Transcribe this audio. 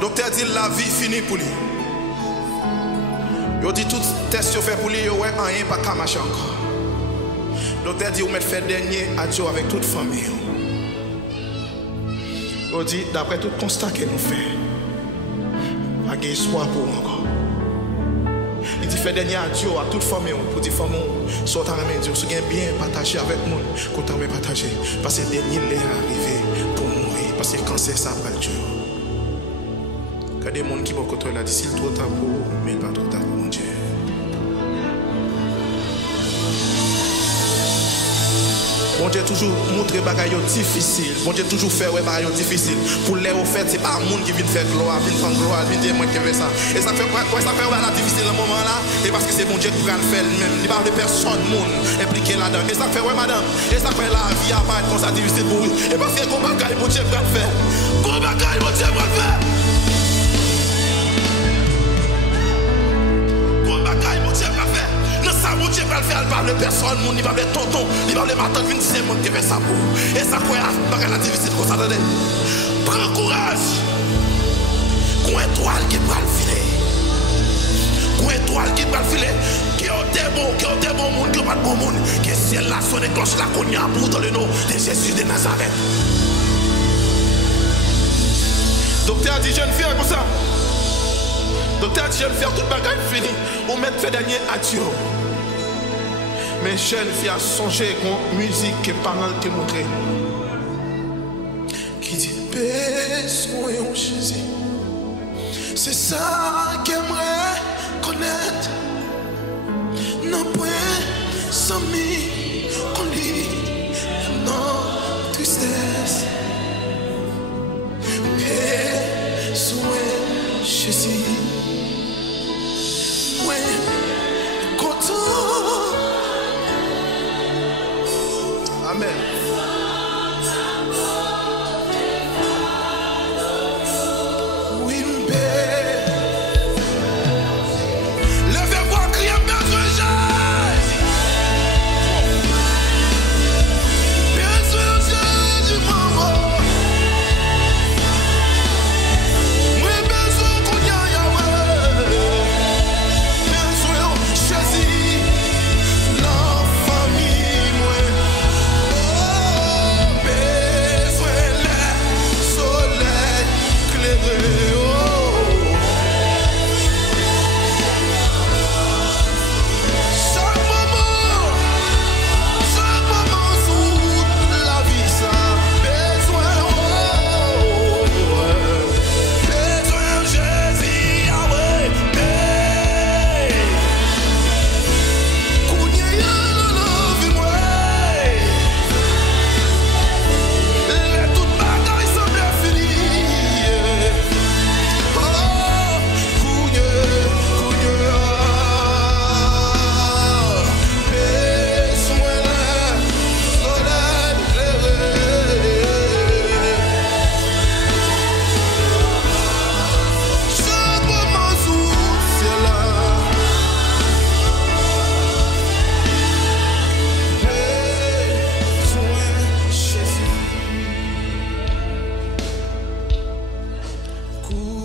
Docteur dit la vie finie pour lui. Il dit tout test que fait pour lui, il n'y a rien pas qu'à marcher encore. Docteur dit, vous mettez fait dernier adieu avec toute famille. Il dit, d'après tout constat que nous faisons, il y a espoir pour vous encore. Il dit, fait dernier adieu à toute famille pour dire, famille, sortez à la main, si vous avez bien partagé avec nous, qu'on t'a bien partagé. Parce que le dernier est arrivé pour mourir. Parce que le cancer, ça va le Dieu. Il y a des gens qui vont côté là, s'il est trop tard pour vous, mais il n'est pas trop tard pour mon Dieu. Bon Dieu toujours montrer bagaille difficile. Bon Dieu toujours faire bagaille difficile. Pour les faire, c'est pas un monde qui vient faire gloire, vient prendre gloire, vient dire moi qui fait ça. Et ça fait quoi ça fait la difficile dans le moment là? Et parce que c'est bon Dieu qui va le faire lui-même. Il parle de personne monde impliqué là-dedans. Et ça fait madame. Et ça fait la vie à pas être comme ça difficile pour vous. Et parce que gros bagaille bon Dieu va le faire. Gros bagaille bon Dieu va le faire. Gros bagaille bon Dieu va le faire. Ça, mon Dieu va le faire, il parle de personne, il parle de tonton, il parle de ma tante, il c'est moi qui fait ça pour. Et ça, quoi, la difficile comme ça, attendez. Prends courage. Qu'on étoile qui va le filer. Qu'on étoile qui va le filer. Qui ont des bons monde, qui ont pas de bon monde. Qui est ciel là, sonne cloche là, qu'on y a pour dans le nom de Jésus de Nazareth. Docteur dit, jeune fille, comme ça. Docteur dit, jeune fille, toute bagaille fini. On met fait dernier adieu. Mais jeune fille a songé qu'on musique que parole te montré. Qui dit besoin Jésus. C'est ça qu'aimerait connaître. Non point sans mi qu'on lit non tristesse. Besoin Jésus. Amen. Cool.